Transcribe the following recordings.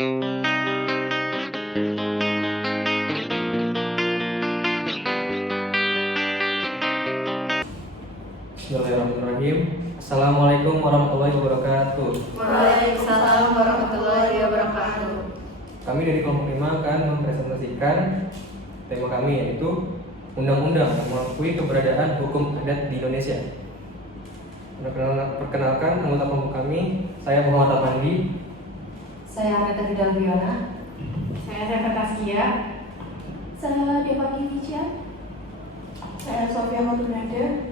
Bismillahirrahmanirrahim. Assalamualaikum warahmatullahi wabarakatuh. Waalaikumsalam warahmatullahi wabarakatuh. Kami dari kelompok 5 akan mempresentasikan tema kami, yaitu undang-undang yang mengakui keberadaan hukum adat di Indonesia. Perkenalkan anggota kelompok kami, saya Muhammad Amandi. Saya Reta Vidalviona. Saya Reva Taskia. Saya Deva Kivicia. Saya Sofia Matunada.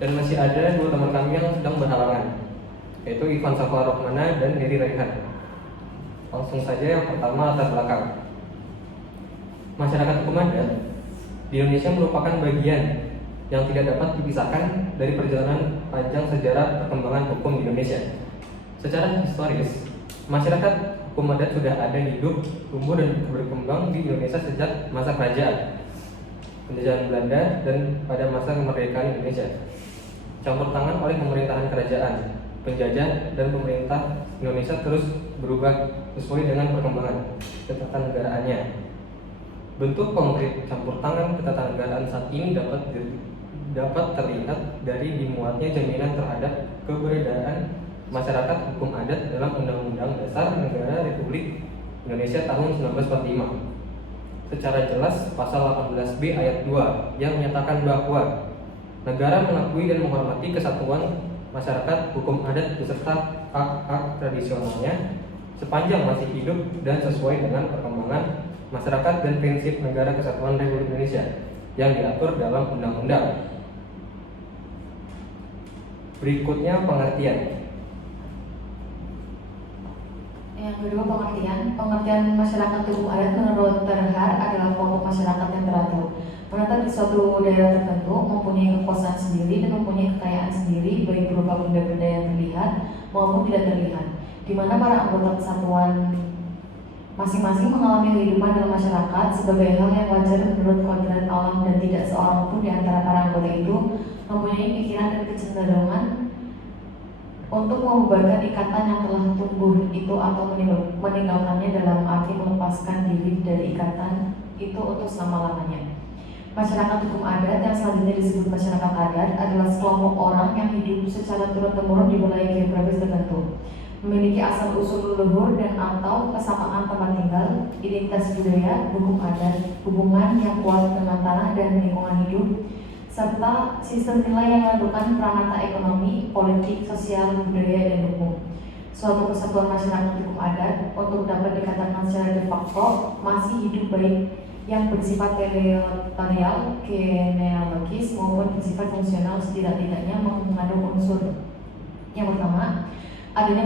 Dan masih ada dua teman kami yang sedang berhalangan, yaitu Ivan Safa Rohmana dan Heri Raihan. Langsung saja yang pertama, latar belakang. Masyarakat hukum adat di Indonesia merupakan bagian yang tidak dapat dipisahkan dari perjalanan panjang sejarah perkembangan hukum di Indonesia. Secara historis, masyarakat hukum adat sudah ada hidup, tumbuh, dan berkembang di Indonesia sejak masa kerajaan, penjajahan Belanda, dan pada masa kemerdekaan Indonesia. Campur tangan oleh pemerintahan kerajaan, penjajah, dan pemerintah Indonesia terus berubah sesuai dengan perkembangan ketatanegaraannya. Bentuk konkret campur tangan ketatanegaraan saat ini dapat terlihat dari dimuatnya jaminan terhadap keberadaan masyarakat hukum adat dalam Undang-Undang Dasar Negara Republik Indonesia tahun 1945. Secara jelas, pasal 18B ayat 2 yang menyatakan bahwa negara mengakui dan menghormati kesatuan masyarakat hukum adat beserta hak-hak tradisionalnya sepanjang masih hidup dan sesuai dengan perkembangan masyarakat dan prinsip negara kesatuan Republik Indonesia yang diatur dalam undang-undang. Berikutnya pengertian. Yang kedua, pengertian masyarakat hukum adat menurut Terhar adalah kelompok masyarakat yang teratur, menetap di suatu daerah tertentu, mempunyai kekuasaan sendiri dan mempunyai kekayaan sendiri, baik berupa benda-benda yang terlihat maupun tidak terlihat, di mana para anggota kesatuan masing-masing mengalami kehidupan dalam masyarakat sebagai hal yang wajar menurut kodrat alam, dan tidak seorang pun di antara para anggota itu mempunyai pikiran dan kecenderungan untuk membubarkan ikatan yang telah tumbuh itu atau meninggalkannya dalam arti melepaskan diri dari ikatan itu untuk selama-lamanya. Masyarakat hukum adat yang selanjutnya disebut masyarakat adat adalah sekelompok orang yang hidup secara turun-temurun di wilayah geografis tertentu, memiliki asal-usul leluhur dan atau kesamaan tempat tinggal, identitas budaya, hukum adat, hubungan yang kuat dengan tanah dan lingkungan hidup, serta sistem nilai yang menentukan peranata ekonomi, politik, sosial, budaya, dan hukum. Suatu kesatuan masyarakat hukum adat untuk dapat dikatakan secara de facto masih hidup baik yang bersifat teritorial, genealogis, maupun bersifat fungsional setidak-tidaknya mengandung unsur. Yang pertama, adanya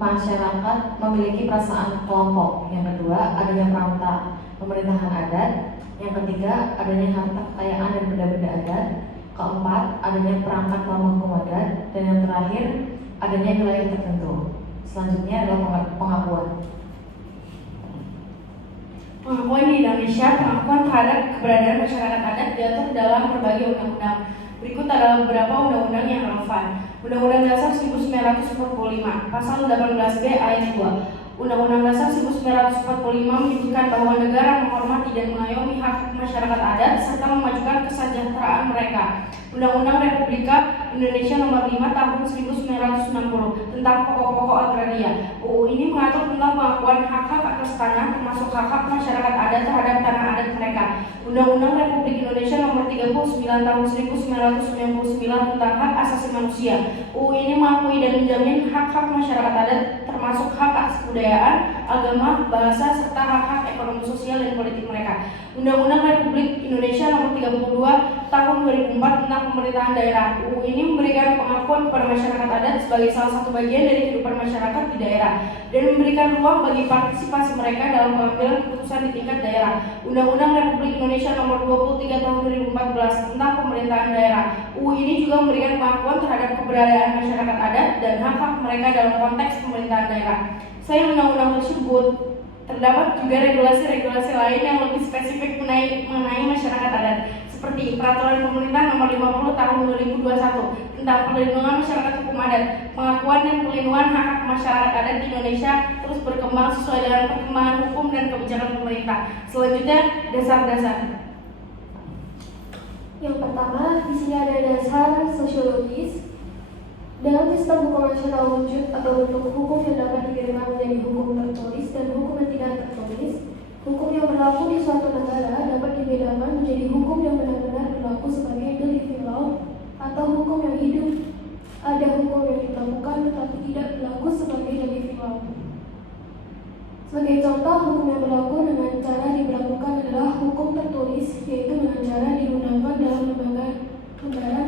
masyarakat memiliki perasaan kelompok. Yang kedua, adanya perangkat pemerintahan adat. Yang ketiga, adanya harta kekayaan dan benda-benda adat. Keempat, adanya perangkat norma hukum adat. Dan yang terakhir, adanya wilayah tertentu. Selanjutnya adalah pengakuan. Pengakuan di Indonesia, pengakuan terhadap keberadaan masyarakat adat diatur dalam berbagai undang-undang. Berikut adalah beberapa undang-undang yang relevan. Undang-Undang Dasar 1945, Pasal 18B ayat 2. Undang-Undang Dasar 1945 menyebutkan bahwa negara menghormati dan mengayomi hak masyarakat adat serta memajukan kesejahteraan mereka. Undang-Undang Republika Indonesia Nomor 5 Tahun 1960 tentang pokok-pokok agraria. UU ini mengatur tentang pengakuan hak-hak atas tanah, termasuk hak-hak masyarakat adat terhadap tanah adat mereka. Undang-Undang Republik Indonesia Nomor 39 Tahun 1999 tentang hak asasi manusia. UU ini mengakui dan menjamin hak-hak masyarakat adat termasuk hak atas kebudayaan, agama, bahasa, serta hak-hak ekonomi sosial dan politik mereka. Undang-Undang Republik Indonesia Nomor 32 Tahun 2004 tentang pemerintahan daerah. UU ini memberikan pengakuan kepada masyarakat adat sebagai salah satu bagian dari kehidupan masyarakat di daerah dan memberikan ruang bagi partisipasi mereka dalam pengambilan keputusan di tingkat daerah. Undang-Undang Republik Indonesia Nomor 23 Tahun 2014 tentang pemerintahan daerah. UU ini juga memberikan pengakuan terhadap keberadaan masyarakat adat dan hak-hak mereka dalam konteks pemerintahan daerah. Selain undang-undang tersebut, terdapat juga regulasi-regulasi lain yang lebih spesifik mengenai masyarakat adat, seperti Peraturan Pemerintah Nomor 50 Tahun 2021 tentang Perlindungan Masyarakat Hukum Adat. Pengakuan dan perlindungan hak masyarakat adat di Indonesia terus berkembang sesuai dengan perkembangan hukum dan kebijakan pemerintah. Selanjutnya, dasar-dasar. Yang pertama, di sini ada dasar sosiologis. Dalam sistem hukum nasional wujud atau bentuk hukum yang dapat diterima menjadi hukum tertulis dan hukum yang tidak tertulis. Hukum yang berlaku di suatu negara dapat dibedakan menjadi hukum yang benar-benar berlaku sebagai the living law atau hukum yang hidup. Ada hukum yang dilakukan tetapi tidak berlaku sebagai the living law. Sebagai contoh, hukum yang berlaku dengan cara diberlakukan adalah hukum tertulis, yaitu dengan cara diundangkan dalam lembaga negara.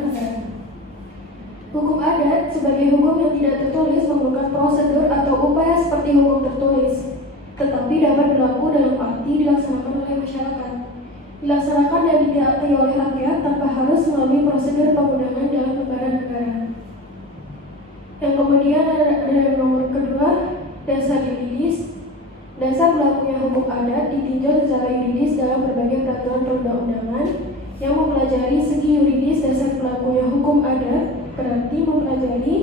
Hukum adat sebagai hukum yang tidak tertulis memerlukan prosedur atau upaya seperti hukum tertulis, tetapi dapat berlaku dalam arti dilaksanakan oleh masyarakat. Dilaksanakan dan ditaati oleh rakyat tanpa harus melalui prosedur pengundangan dalam lembaga negara. Yang kemudian ada nomor kedua, dasar yuridis. Dasar berlakunya hukum adat ditinjau secara yuridis dalam berbagai peraturan perundang-undangan yang mempelajari segi yuridis dasar berlakunya hukum adat, berarti mempelajari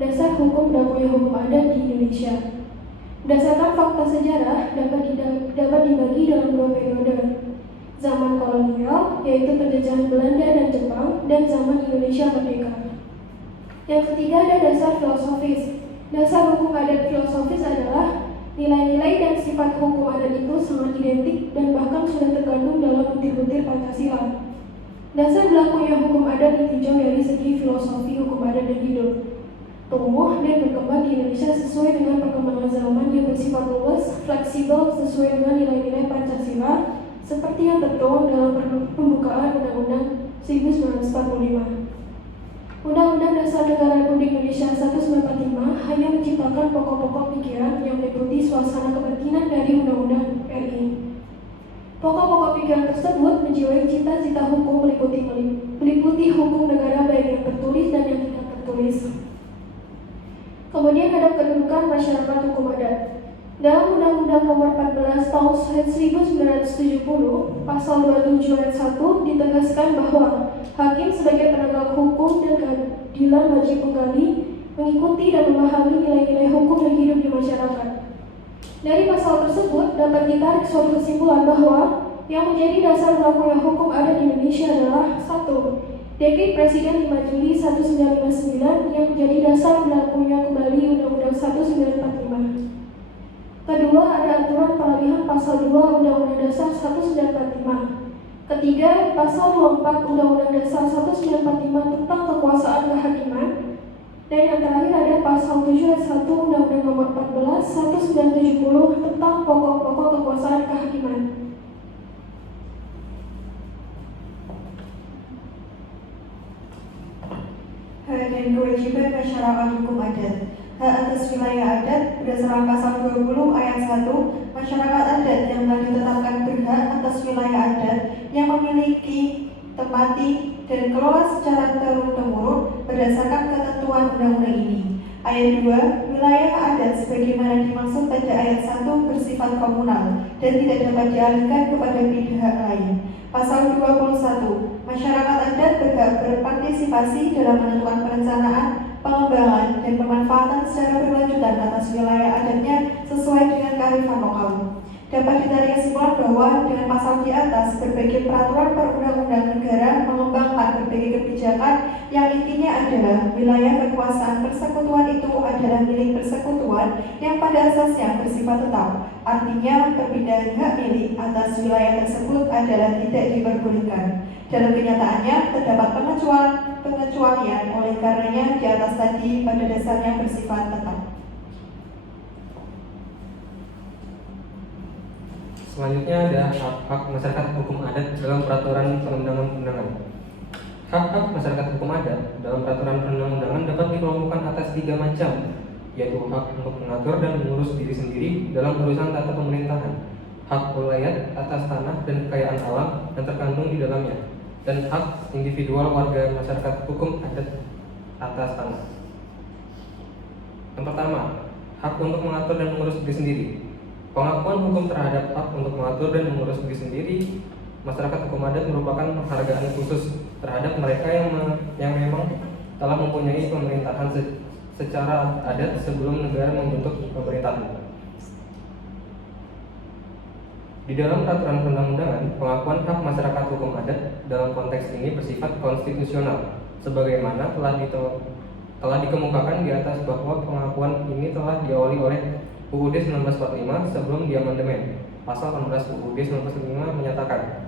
dasar hukum berlakunya hukum adat di Indonesia. Berdasarkan fakta sejarah dapat dibagi dalam dua periode. Zaman kolonial, yaitu penjajahan Belanda dan Jepang, dan zaman Indonesia merdeka. Yang ketiga ada dasar filosofis. Dasar hukum adat filosofis adalah nilai-nilai dan sifat hukum adat itu sangat identik dan bahkan sudah terkandung dalam butir-butir Pancasila. Dasar berlakunya hukum adat ditinjau dari segi filosofi hukum adat dan hidup. Tumbuh dan berkembang di Indonesia sesuai dengan perkembangan zaman yang bersifat luas, fleksibel, sesuai dengan nilai-nilai Pancasila, seperti yang tertuang dalam pembukaan Undang-Undang 1945. Undang-Undang Dasar Negara Republik Indonesia 1945 hanya menciptakan pokok-pokok pikiran yang meliputi suasana kebatinan dari Undang-Undang RI. Pokok-pokok pikiran tersebut menjiwai cita-cita hukum meliputi hukum negara baik yang tertulis dan yang tidak tertulis. Kemudian ada kedudukan masyarakat hukum adat. Dalam Undang-Undang Nomor 14 Tahun 1970, Pasal 27 ayat 1 ditegaskan bahwa hakim sebagai penegak hukum dan keadilan wajib menggali, mengikuti dan memahami nilai-nilai hukum yang hidup di masyarakat. Dari pasal tersebut dapat ditarik suatu kesimpulan bahwa yang menjadi dasar berlakunya hukum adat di Indonesia adalah 1. Dekret Presiden 5 Juli 1959 yang menjadi dasar berlakunya kembali Undang-Undang 1945. Kedua, ada aturan peralihan Pasal 2 Undang-Undang Dasar 1945. Ketiga, Pasal 24 Undang-Undang Dasar 1945 tentang kekuasaan kehakiman. Dan yang terakhir ada Pasal 7 ayat 1 Undang-Undang Nomor 14 1970 tentang pokok-pokok kekuasaan kehakiman. Hak dan kewajiban masyarakat hukum adat. Hak atas wilayah adat berdasarkan Pasal 20 ayat 1, masyarakat adat yang telah ditetapkan berhak atas wilayah adat yang memiliki, tempati, dan kelola secara turun-temurun berdasarkan ketentuan undang-undang ini. Ayat 2, wilayah adat sebagaimana dimaksud pada ayat 1 bersifat komunal dan tidak dapat dialihkan kepada pihak lain. Pasal 21, masyarakat adat berhak berpartisipasi dalam menentukan perencanaan, pengembangan, dan pemanfaatan secara berkelanjutan atas wilayah adatnya sesuai dengan kearifan lokal. Dapat ditarik kesimpulan bahwa dengan pasal di atas, berbagai peraturan perundang-undang negara mengembangkan berbagai kebijakan yang intinya adalah wilayah kekuasaan persekutuan itu adalah milik persekutuan yang pada asasnya bersifat tetap. Artinya, perpindahan hak milik atas wilayah tersebut adalah tidak diperbolehkan. Dalam kenyataannya, terdapat pengecualian oleh karenanya di atas tadi pada dasarnya bersifat tetap. Selanjutnya ada hak-hak masyarakat hukum adat dalam peraturan perundang-undangan. Hak-hak masyarakat hukum adat dalam peraturan perundang-undangan dapat dikelompokkan atas 3 macam, yaitu hak untuk mengatur dan mengurus diri sendiri dalam urusan tata pemerintahan, hak wilayah atas tanah dan kekayaan alam yang terkandung di dalamnya, dan hak individual warga masyarakat hukum adat atas tanah. Yang pertama, hak untuk mengatur dan mengurus diri sendiri. Pengakuan hukum terhadap hak untuk mengatur dan mengurus diri sendiri masyarakat hukum adat merupakan penghargaan khusus terhadap mereka yang memang telah mempunyai pemerintahan secara adat sebelum negara membentuk pemerintahan. Di dalam peraturan perundang-undangan, pengakuan hak masyarakat hukum adat dalam konteks ini bersifat konstitusional, sebagaimana telah dikemukakan di atas bahwa pengakuan ini telah diawali oleh UUD 1945 sebelum diamandemen. Pasal 18 UUD 1945 menyatakan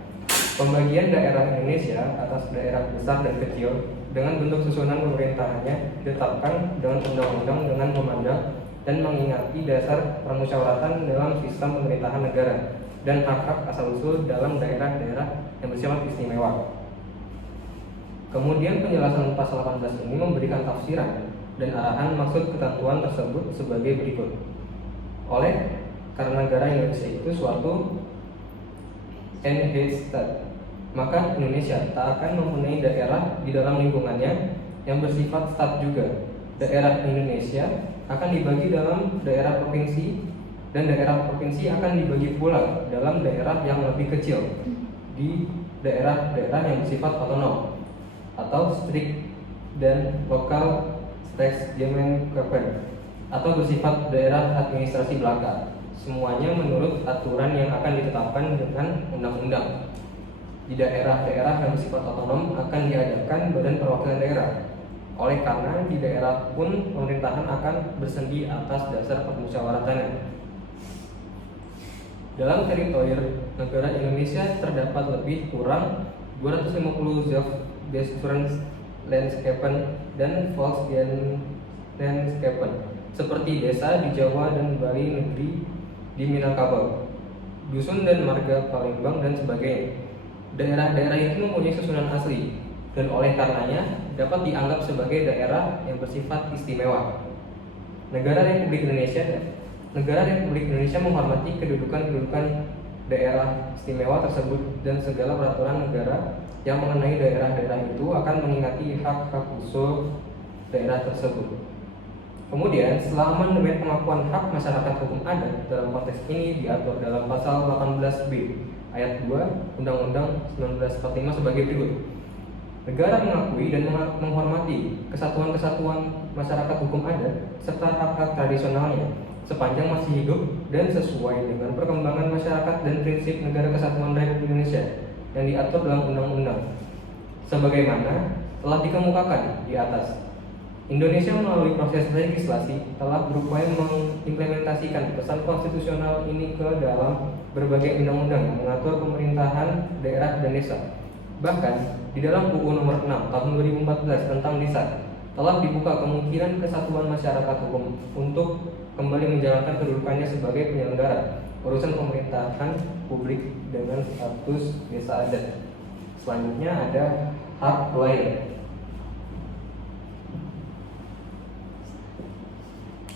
pembagian daerah Indonesia atas daerah besar dan kecil dengan bentuk susunan pemerintahannya ditetapkan dengan undang-undang dengan memandang dan mengingati dasar permusyawaratan dalam sistem pemerintahan negara dan hak-hak asal-usul dalam daerah-daerah yang bersifat istimewa. Kemudian penjelasan pasal 18 ini memberikan tafsiran dan arahan maksud ketentuan tersebut sebagai berikut. Karena negara Indonesia itu suatu enhanced state, maka Indonesia tak akan mempunyai daerah di dalam lingkungannya yang bersifat stat juga. Daerah Indonesia akan dibagi dalam daerah provinsi, dan daerah provinsi akan dibagi pula dalam daerah yang lebih kecil di daerah-daerah yang bersifat otonom atau strict dan lokal Rechtsgemeinschaften atau bersifat daerah administrasi belaka. Semuanya menurut aturan yang akan ditetapkan dengan undang-undang. Di daerah-daerah yang bersifat otonom akan diadakan badan perwakilan daerah. Oleh karena di daerah pun pemerintahan akan bersendi atas dasar permusyawaratannya. Dalam teritori negara Indonesia terdapat lebih kurang 250 Landscapen dan Volkslandscapen seperti desa di Jawa dan Bali, negeri di Minangkabau, dusun dan marga Palembang dan sebagainya. Daerah-daerah itu mempunyai susunan asli dan oleh karenanya dapat dianggap sebagai daerah yang bersifat istimewa. Negara Republik Indonesia menghormati kedudukan daerah istimewa tersebut dan segala peraturan negara yang mengenai daerah-daerah itu akan mengingati hak-hak usul daerah tersebut. Kemudian, setelah amandemen pengakuan hak masyarakat hukum adat dalam konteks ini diatur dalam pasal 18B ayat 2 Undang-Undang 1945 sebagai berikut. Negara mengakui dan menghormati kesatuan-kesatuan masyarakat hukum adat serta hak-hak tradisionalnya sepanjang masih hidup dan sesuai dengan perkembangan masyarakat dan prinsip negara kesatuan Republik Indonesia yang diatur dalam undang-undang. Sebagaimana telah dikemukakan di atas, Indonesia melalui proses legislasi telah berupaya mengimplementasikan pesan konstitusional ini ke dalam berbagai undang-undang yang mengatur pemerintahan daerah dan desa. Bahkan di dalam UU Nomor 6 Tahun 2014 tentang desa telah dibuka kemungkinan kesatuan masyarakat hukum untuk kembali menjalankan kedudukannya sebagai penyelenggara urusan pemerintahan publik dengan status desa adat. Selanjutnya ada hak wilayah.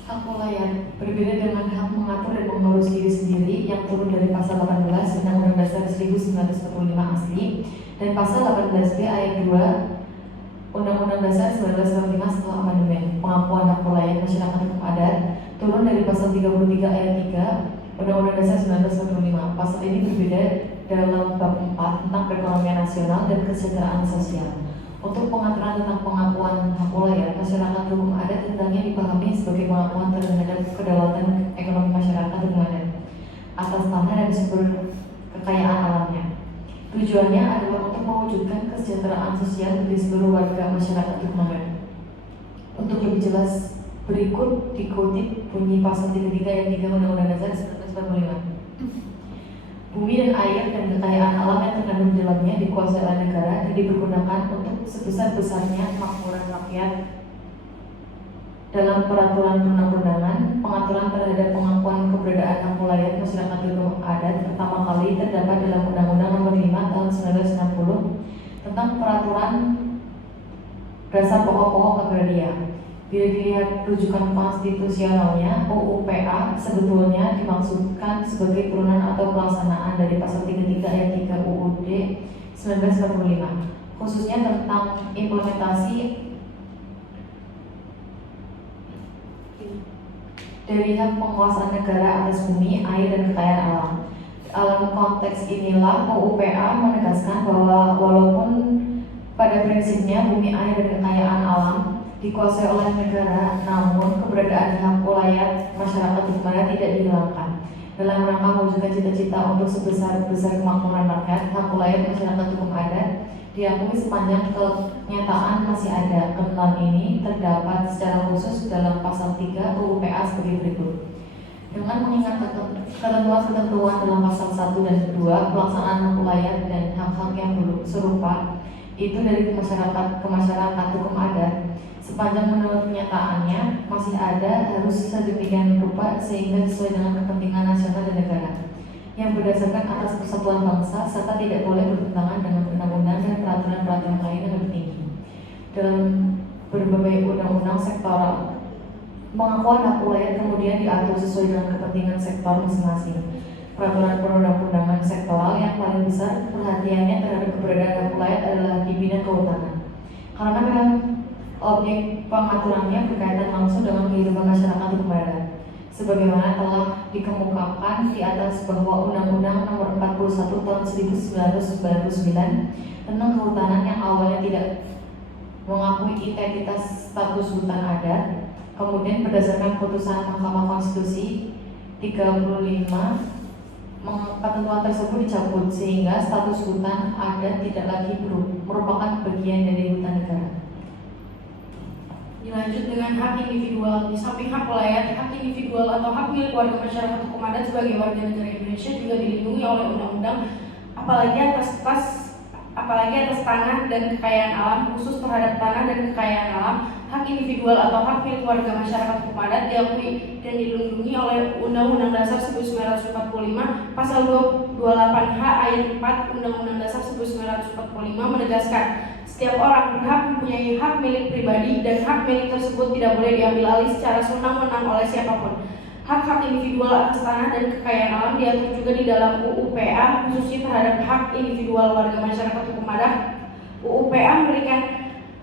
Hak wilayah berbeda dengan hak mengatur dan mengurus diri sendiri yang turun dari pasal 18 Undang-Undang Dasar 1945 asli dan pasal 18B ayat 2 Undang-Undang Dasar 1945 setelah amandemen. Pengakuan hak wilayah masyarakat hukum adat turun dari pasal 33 ayat 3 Undang-Undang Dasar 1945. Pasal ini berbeda dalam bab 4 tentang perekonomian nasional dan kesejahteraan sosial. Untuk pengaturan tentang pengakuan hak wilayah masyarakat hukum adat hendaknya dipahami sebagai pengakuan terhadap kedaulatan ekonomi masyarakat hukum adat atas tanah dan sumber kekayaan alamnya. Tujuannya adalah untuk mewujudkan kesejahteraan sosial bagi seluruh warga masyarakat hukum adat. Untuk lebih jelas berikut dikutip bunyi pasal 33 ayat 3 Undang-Undang Dasar 1945. Bumi dan air dan kekayaan alam yang terkandung di dalamnya dikuasai oleh negara dan dipergunakan untuk sebesar-besarnya makmuran rakyat. Dalam peraturan perundang-undangan, pengaturan terhadap pengakuan keberadaan hak wilayah masyarakat hukum adat pertama kali terdapat dalam Undang-Undang Nomor 5 Tahun 1960 tentang peraturan dasar pokok-pokok agraria. Bila dilihat rujukan konstitusionalnya, UUPA sebetulnya dimaksudkan sebagai turunan atau pelaksanaan dari pasal 33 ayat 3 UUD 1945, khususnya tentang implementasi dari hak penguasaan negara atas bumi, air, dan kekayaan alam. Dalam konteks inilah UUPA menegaskan bahwa walaupun pada prinsipnya bumi, air, dan kekayaan alam dikuasai oleh negara, namun keberadaan hak ulayat masyarakat hukum adat tidak dihilangkan. Dalam rangka mewujudkan cita-cita untuk sebesar-besar kemakmuran rakyat, hak ulayat masyarakat hukum adat diakui sepanjang kenyataan masih ada. Ketentuan ini terdapat secara khusus dalam pasal 3 UUPA sebagai berikut. Dengan mengingat ketentuan-ketentuan dalam pasal 1 dan 2, pelaksanaan hak ulayat dan hak-hak yang serupa itu dari masyarakat ke masyarakat hukum adat, sepanjang menurut kenyataannya masih ada, harus sedemikian rupa sehingga sesuai dengan kepentingan nasional dan negara yang berdasarkan atas persatuan bangsa, serta tidak boleh bertentangan dengan undang-undang dan peraturan-peraturan lain yang lebih tinggi. Dalam berbagai undang-undang sektoral, pengakuan hak ulayat kemudian diatur sesuai dengan kepentingan sektor masing-masing. Peraturan perundang-undangan sektoral yang paling besar perhatiannya terhadap keberadaan hak ulayat adalah di bidang kehutanan, karena memang objek pengaturannya berkaitan langsung dengan kehidupan masyarakat hukum adat. Sebagaimana telah dikemukakan di atas bahwa Undang-Undang Nomor 41 Tahun 1999 tentang kehutanan yang awalnya tidak mengakui identitas status hutan adat, kemudian berdasarkan putusan Mahkamah Konstitusi 35, ketentuan tersebut dicabut sehingga status hutan adat tidak lagi merupakan bagian dari hutan negara. Dilanjut dengan hak individual. Di samping hak ulayat, hak individual atau hak milik warga masyarakat hukum adat sebagai warga negara Indonesia juga dilindungi oleh undang-undang, apalagi atas tanah dan kekayaan alam. Khusus terhadap tanah dan kekayaan alam, hak individual atau hak milik warga masyarakat hukum adat diakui dan dilindungi oleh Undang-Undang Dasar 1945 Pasal 28H ayat 4 Undang-Undang Dasar 1945 menegaskan setiap orang berhak mempunyai hak milik pribadi dan hak milik tersebut tidak boleh diambil alih secara senang-menang oleh siapapun. Hak-hak individual atas tanah dan kekayaan alam diatur juga di dalam UUPA, khususnya terhadap hak individual warga masyarakat hukum adat. UUPA memberikan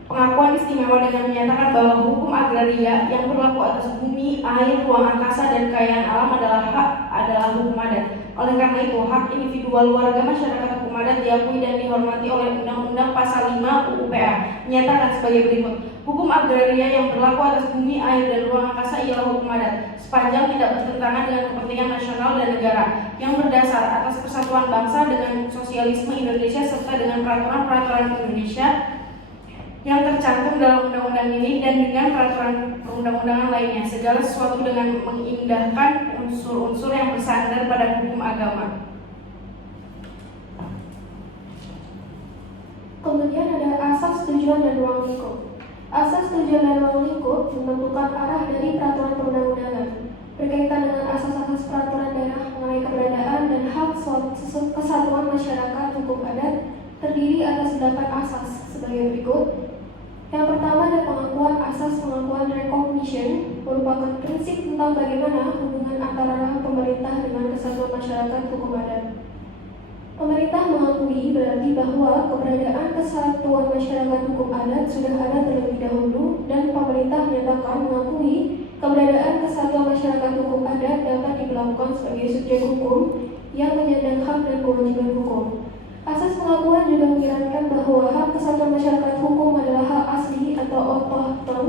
pengakuan istimewa dengan menyatakan bahwa hukum agraria yang berlaku atas bumi, air, ruang angkasa, dan kekayaan alam adalah hukum adat. Oleh karena itu, hak individual warga masyarakat hukum adat diakui dan dihormati oleh Undang-Undang Pasal 5 UUPA, menyatakan sebagai berikut. Hukum agraria yang berlaku atas bumi, air, dan ruang angkasa ialah hukum adat, sepanjang tidak bertentangan dengan kepentingan nasional dan negara, yang berdasar atas persatuan bangsa dengan sosialisme Indonesia serta dengan peraturan-peraturan Indonesia yang tercantum dalam undang-undang ini dan dengan peraturan perundang-undangan lainnya, segala sesuatu dengan mengindahkan unsur-unsur yang bersandar pada hukum agama. Kemudian ada asas, tujuan, dan ruang lingkup. Asas, tujuan, dan ruang lingkup menentukan arah dari peraturan perundang-undangan berkaitan dengan asas-asas peraturan daerah mengenai keberadaan dan hak kesatuan masyarakat hukum adat terdiri atas 8 asas sebagai berikut. Yang pertama ada pengakuan. Asas pengakuan recognition merupakan prinsip tentang bagaimana hubungan antara pemerintah dengan kesatuan masyarakat hukum adat. Pemerintah mengakui berarti bahwa keberadaan kesatuan masyarakat hukum adat sudah ada terlebih dahulu, dan pemerintah menyatakan mengakui keberadaan kesatuan masyarakat hukum adat dapat diberlakukan sebagai subjek hukum yang menyandang hak dan kewajiban hukum. Asas pengakuan juga mengiratkan bahwa hak kesatuan masyarakat hukum adalah hak asli atau autochton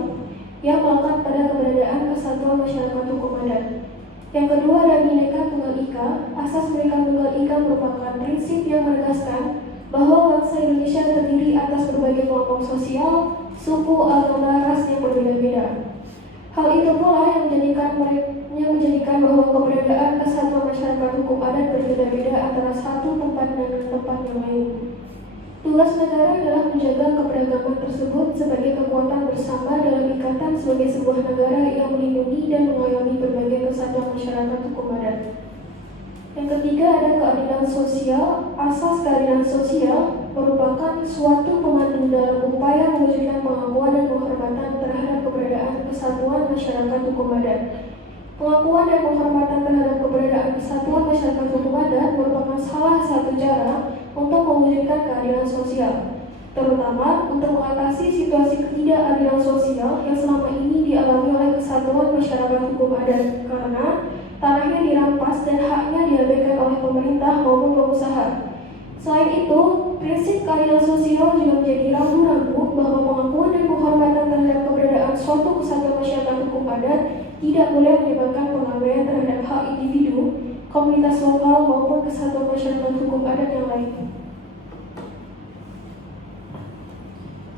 yang melekat pada keberadaan kesatuan masyarakat hukum adat. Yang kedua ada Bhinneka Tunggal Ika. Asas Bhinneka Tunggal Ika merupakan prinsip yang menegaskan bahwa bangsa Indonesia terdiri atas berbagai kelompok sosial, suku, agama, ras yang berbeda-beda. Hal itu pula yang menjadikan bahwa keberadaan kesatuan masyarakat hukum adat berbeda-beda antara satu tempat dengan tempat yang lain. Tugas negara adalah menjaga keberagaman tersebut sebagai kekuatan bersama dalam ikatan sebagai sebuah negara yang melindungi dan mengayomi berbagai kesatuan masyarakat hukum adat. Yang ketiga ada keadilan sosial. Asas keadilan sosial merupakan suatu pemandu dalam upaya mewujudkan pengakuan dan penghormatan terhadap keberadaan kesatuan masyarakat hukum adat. Pengakuan dan penghormatan terhadap keberadaan kesatuan masyarakat hukum adat merupakan salah satu cara untuk mewujudkan keadilan sosial, terutama untuk mengatasi situasi ketidakadilan sosial yang selama ini dialami oleh kesatuan masyarakat hukum adat karena tanahnya dirampas dan haknya diabaikan oleh pemerintah maupun pengusaha. Selain itu, prinsip keadilan sosial juga menjadi rambu-rambu bahwa pengakuan dan penghormatan terhadap keberadaan suatu kesatuan masyarakat hukum adat tidak boleh menyebabkan pengabaian terhadap hak individu, komunitas lokal maupun kesatuan masyarakat hukum adat yang lain.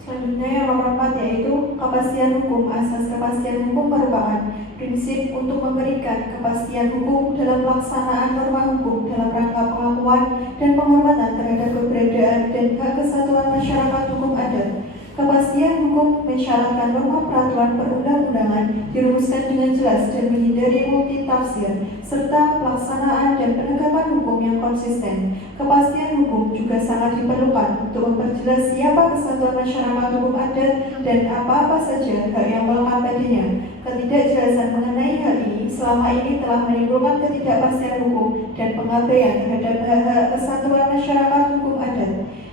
Selanjutnya yang nomor 4 yaitu kepastian hukum. Asas kepastian hukum merupakan prinsip untuk memberikan kepastian hukum dalam pelaksanaan norma hukum dalam rangka pengakuan dan penghormatan terhadap keberadaan dan hak kesatuan masyarakat hukum adat. Kepastian hukum mensyaratkan norma peraturan perundang-undangan dirumuskan dengan jelas dan menghindari multitafsir, serta pelaksanaan dan penegakan hukum yang konsisten. Kepastian hukum juga sangat diperlukan untuk memperjelas siapa kesatuan masyarakat hukum adat dan apa-apa saja hak yang melekat padanya. Ketidakjelasan mengenai hal ini selama ini telah menimbulkan ketidakpastian hukum dan pengabaian terhadap hak-hak kesatuan masyarakat hukum adat.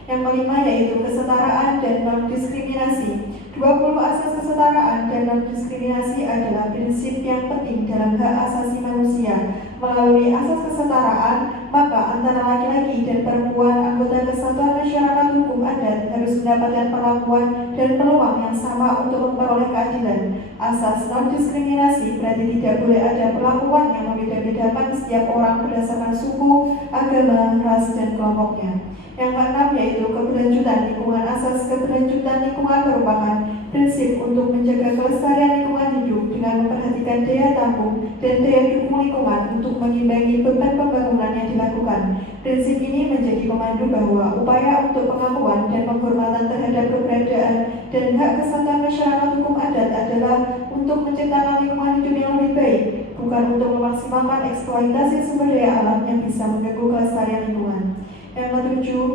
Yang kelima yaitu kesetaraan dan non-diskriminasi. 20 asas kesetaraan dan non-diskriminasi adalah prinsip yang penting dalam hak asasi manusia. Melalui asas kesetaraan, maka antara laki-laki dan perempuan anggota kesatuan masyarakat hukum adat harus mendapatkan perlakuan dan peluang yang sama untuk memperoleh keadilan. Asas non-diskriminasi berarti tidak boleh ada perlakuan yang membeda-bedakan setiap orang berdasarkan suku, agama, ras, dan kelompoknya. Yang keenam yaitu keberlanjutan lingkungan. Asas keberlanjutan lingkungan merupakan prinsip untuk menjaga kelestarian lingkungan hidup dengan memperhatikan daya tampung dan daya dukung lingkungan untuk mengimbangi beban pembangunan yang dilakukan. Prinsip ini menjadi pemandu bahwa upaya untuk pengakuan dan penghormatan terhadap keberadaan dan hak kesatuan masyarakat hukum adat adalah untuk menciptakan lingkungan hidup yang lebih baik, bukan untuk memaksimalkan eksploitasi sumber daya alam yang bisa mengganggu kelestarian lingkungan. Yang ketujuh,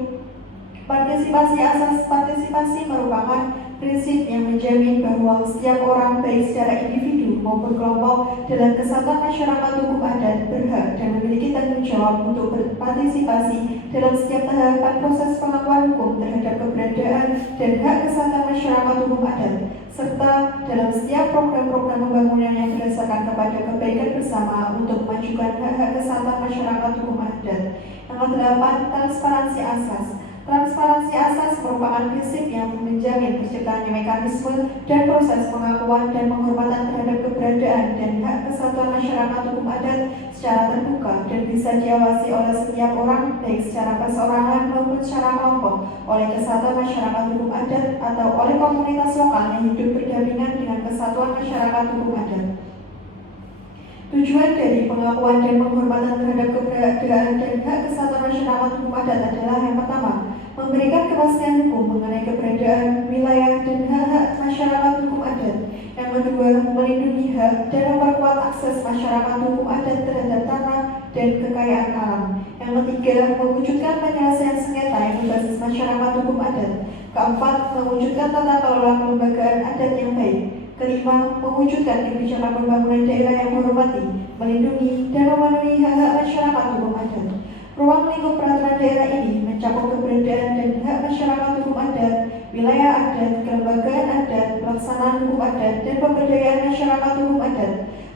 partisipasi. Asas partisipasi merupakan prinsip yang menjamin bahwa setiap orang baik secara individu maupun kelompok dalam kesatuan masyarakat hukum adat berhak dan memiliki tanggung jawab untuk berpartisipasi dalam setiap tahapan proses pengakuan hukum terhadap keberadaan dan hak kesatuan masyarakat hukum adat, serta dalam setiap program-program pembangunan yang berdasarkan kepada kebaikan bersama untuk memajukan hak-hak kesatuan masyarakat hukum adat. Yang kedelapan, transparansi asas. Transparansi asas merupakan prinsip yang menjamin terciptanya mekanisme dan proses pengakuan dan penghormatan terhadap keberadaan dan hak kesatuan masyarakat hukum adat secara terbuka dan bisa diawasi oleh setiap orang baik secara perseorangan maupun secara kelompok, oleh kesatuan masyarakat hukum adat atau oleh komunitas lokal yang hidup berdampingan dengan kesatuan masyarakat hukum adat. Tujuan dari pengakuan dan penghormatan terhadap keberadaan dan hak kesatuan masyarakat hukum adat adalah yang pertama, memberikan kepastian hukum mengenai keberadaan, wilayah, dan hak-hak masyarakat hukum adat. Yang kedua, melindungi hak dan memperkuat akses masyarakat hukum adat terhadap tanah dan kekayaan alam. Yang ketiga, mewujudkan penyelesaian sengketa yang berbasis masyarakat hukum adat. Keempat, mewujudkan tata kelola kelembagaan adat yang baik. Kelima, mewujudkan kebijakan pembangunan daerah yang menghormati, melindungi, dan memenuhi hak-hak masyarakat hukum adat. Ruang lingkup peraturan daerah ini mencakup keberadaan dan hak masyarakat hukum adat, wilayah adat, kelembagaan adat, pelaksanaan hukum adat, dan pemberdayaan masyarakat hukum adat.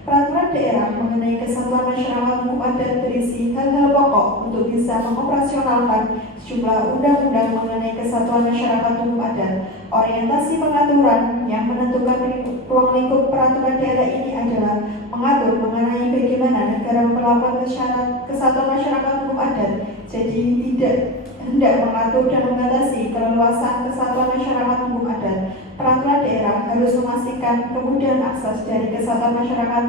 Peraturan daerah mengenai kesatuan masyarakat hukum adat berisi hal-hal pokok untuk bisa mengoperasionalkan sejumlah undang-undang mengenai kesatuan masyarakat hukum adat. Orientasi pengaturan yang menentukan ruang lingkup peraturan daerah ini adalah mengatur mengenai bagaimana negara memperlakukan kesatuan masyarakat hukum adat. Jadi tidak hendak mengatur dan membatasi keleluasan kesatuan masyarakat hukum adat. Peraturan daerah harus memastikan kemudahan akses dari kesatuan masyarakat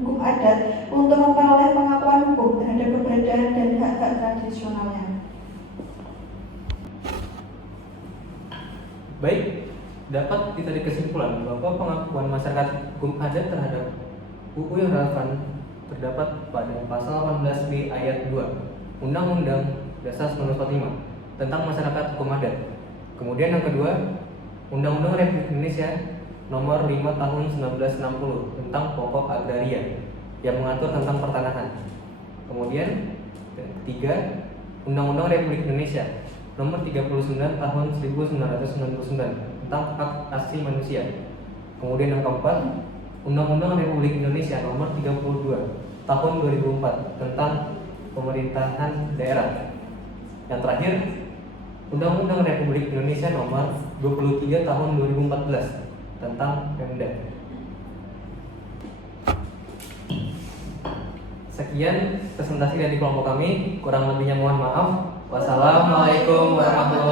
hukum adat untuk memperoleh pengakuan hukum terhadap keberadaan dan hak-hak tradisionalnya. Baik, dapat ditarik kesimpulan bahwa pengakuan masyarakat hukum adat terhadap UU yang relevan terdapat pada pasal 18B ayat 2 Undang-Undang Dasar 1945 tentang masyarakat hukum adat. Kemudian yang kedua, Undang-Undang Republik Indonesia Nomor 5 Tahun 1960 tentang pokok agraria yang mengatur tentang pertanahan. Kemudian ketiga, Undang-Undang Republik Indonesia Nomor 39 Tahun 1999 tentang hak asasi manusia. Kemudian yang keempat, Undang-Undang Republik Indonesia Nomor 32 Tahun 2004 tentang pemerintahan daerah. Yang terakhir, Undang-Undang Republik Indonesia Nomor 23 Tahun 2014 tentang Pemda. Sekian presentasi dari kelompok kami, kurang lebihnya mohon maaf. Wassalamualaikum warahmatullahi wabarakatuh.